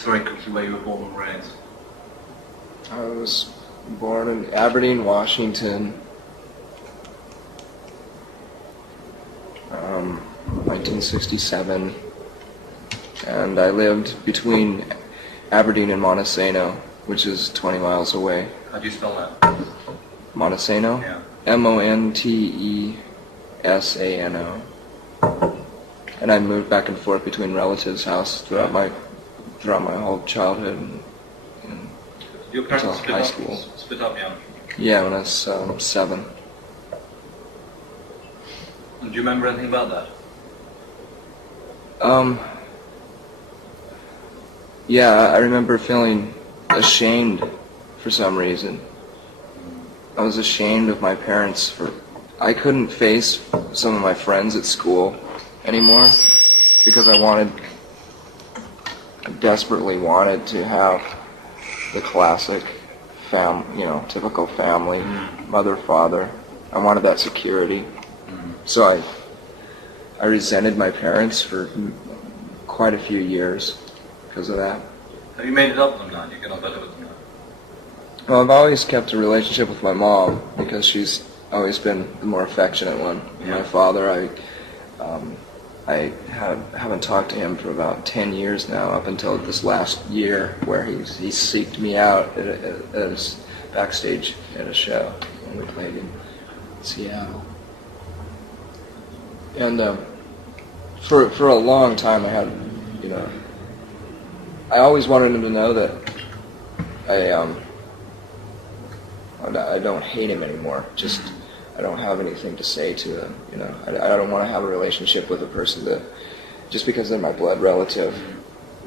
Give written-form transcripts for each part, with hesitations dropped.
Just very quickly where you were born and raised. I was born in Aberdeen, Washington, 1967, and I lived between Aberdeen and Montesano, which is 20 miles away. How do you spell that? Montesano? Yeah. Montesano. And I moved back and forth between relatives' house throughout my whole childhood and Your parents until high school. Split up young. Yeah, when I was 7. And do you remember anything about that? Yeah, I remember feeling ashamed for some reason. I was ashamed of my parents I couldn't face some of my friends at school anymore because I desperately wanted to have the classic typical family, mother, father. I wanted that security. So I resented my parents for quite a few years because of that. Have you made it up with them now? Do you get on better with them now? Well, I've always kept a relationship with my mom because she's always been the more affectionate one. Yeah. My father, I haven't talked to him for about 10 years now, up until this last year where he seeked me out as backstage at a show when we played in Seattle. And for a long time I always wanted him to know that I don't hate him anymore. Just I don't have anything to say to him. I don't want to have a relationship with a person that just because they're my blood relative,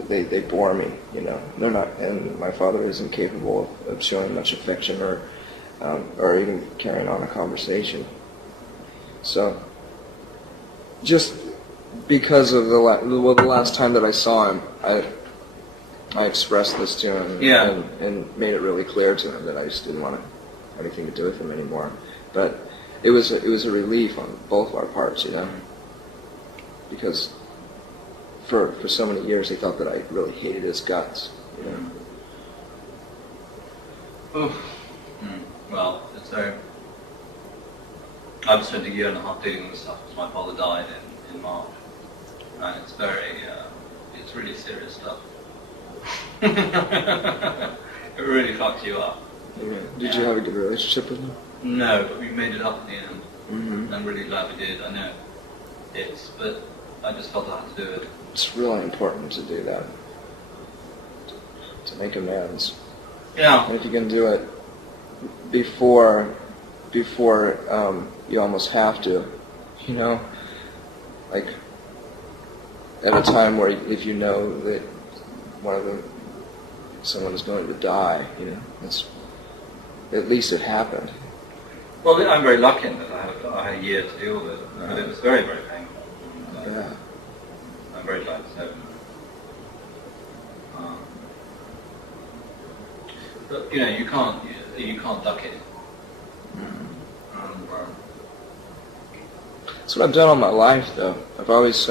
they bore me. They're not, and my father isn't capable of showing much affection or even carrying on a conversation. So just because of the last time that I saw him, I expressed this to him and made it really clear to him that I just didn't want to have anything to do with him anymore. But it was a relief on both of our parts, because for so many years he thought that I really hated his guts, Well, it's very... I've spent a year and a half dealing with stuff because my father died in March, and it's it's really serious stuff. It really fucks you up. Yeah. Did you have a good relationship with him? No, but we made it up in the end. Mm-hmm. I'm really glad we did. I know but I just felt I had to do it. It's really important to do that, to make amends. Yeah. And if you can do it before you almost have to, like at a time where if you know that someone is going to die, it's at least it happened. Well, I'm very lucky in that I had a year to deal with it, but it was very, very painful. Yeah. I'm very glad to say it. But you can't duck it. That's what I've done all my life, though. I've always,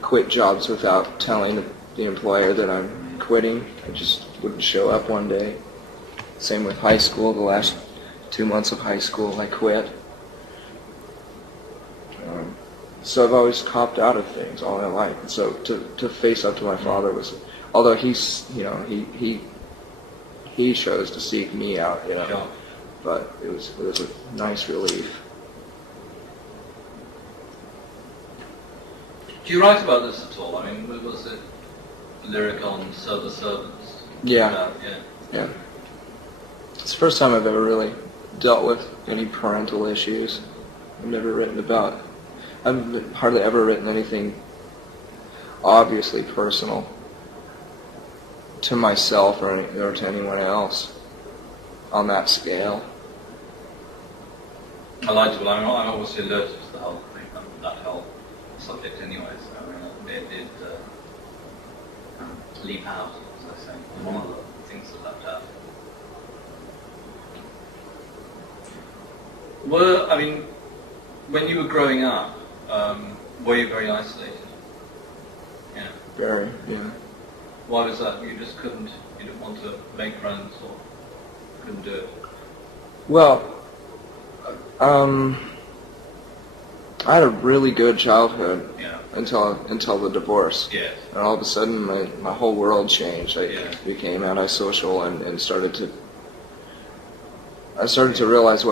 quit jobs without telling the employer that I'm quitting. I just wouldn't show up one day. Same with high school. The last 2 months of high school, I quit. So I've always copped out of things all my life. And so to face up to my father was, although he chose to seek me out, Sure. but it was a nice relief. Do you write about this at all? I mean, was it a lyric on Server Servants? Yeah. Yeah. It's the first time I've ever really dealt with any parental issues. I've hardly ever written anything obviously personal to myself or to anyone else on that scale. I like to, but I'm obviously allergic to the whole thing, that whole subject anyway, so it did leap out, as I say, one of the things that leapt out. When you were growing up, were you very isolated? Yeah. Very, yeah. Why was that? You just couldn't, you didn't want to make friends or couldn't do it? Well, I had a really good childhood until the divorce. Yes. And all of a sudden my whole world changed. I Yeah. became antisocial and started to realize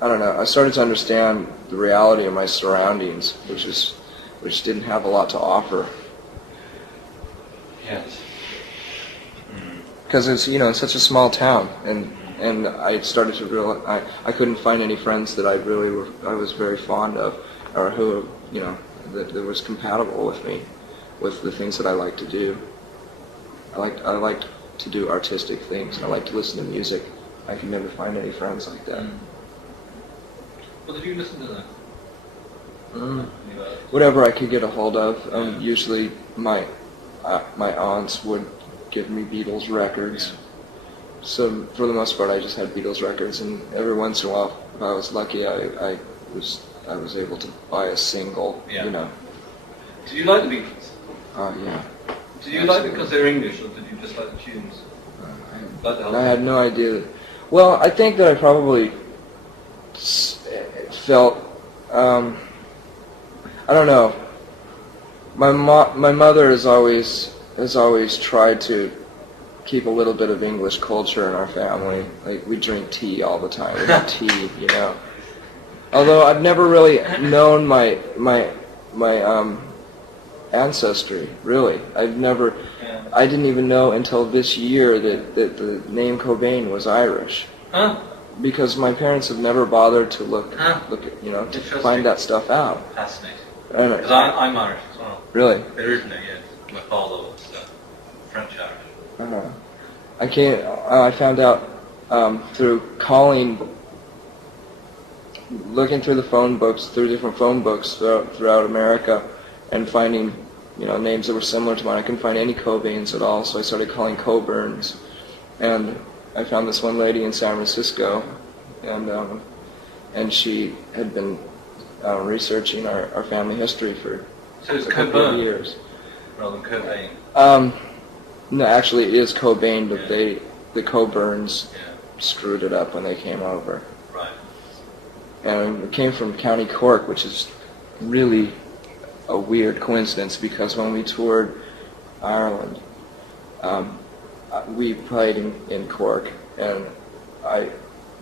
I started to understand the reality of my surroundings, which didn't have a lot to offer. Yes. Because it's it's such a small town, and I started to realize I couldn't find any friends that I was very fond of, or who that was compatible with me, with the things that I like to do. I liked to do artistic things. I like to listen to music. I could never find any friends like that. What did you listen to then? Whatever I could get a hold of. Usually my aunts would give me Beatles records. So for the most part, I just had Beatles records, and every once in a while, if I was lucky, I was able to buy a single. Yeah. Did you like the Beatles? Yeah. Did you like it because they're English, or did you just like the tunes? I had no idea. Well, I think that I probably felt. I don't know. My mother has always tried to keep a little bit of English culture in our family. Like, we drink tea all the time. We have tea, Although I've never really known my ancestry, really. I didn't even know until this year that the name Cobain was Irish. Huh? Because my parents have never bothered to look at, to find that stuff out. Fascinating. Because I'm Irish as well. Really? Originally, yes. My father was French Irish. I found out through looking through the phone books, through different phone books throughout America, and finding names that were similar to mine. I couldn't find any Cobains at all, so I started calling Coburns, and I found this one lady in San Francisco, and she had been researching our family history for a couple of years. Rather than Cobain. No, actually it is Cobain, but the Coburns screwed it up when they came over. Right. And it came from County Cork, which is really a weird coincidence, because when we toured Ireland, we played in Cork, and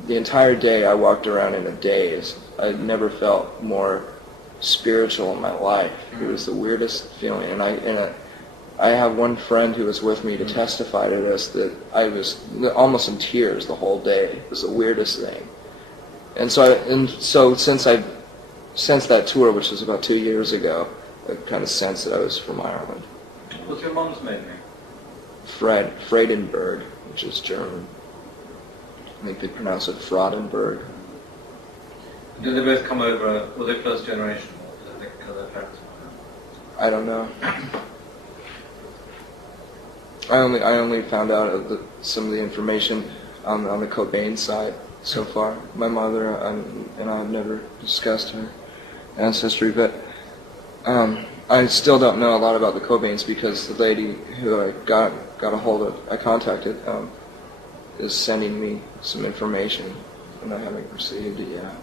the entire day I walked around in a daze. I'd never felt more spiritual in my life. It was the weirdest feeling, and I have one friend who was with me to testify to this, that I was almost in tears the whole day. It was the weirdest thing. And so since that tour, which was about 2 years ago, I kind of sensed that I was from Ireland. What's your mom's maiden name? Friedenberg, which is German. I think they pronounce it Fraudenberg. Did they both come over? Were they first generation, or did they because their parents were? I don't know. I only found out some of the information on the Cobain side so far. My mother and I have never discussed her ancestry, but I still don't know a lot about the Cobains, because the lady who I got a hold of, I contacted, is sending me some information, and I haven't received it yet.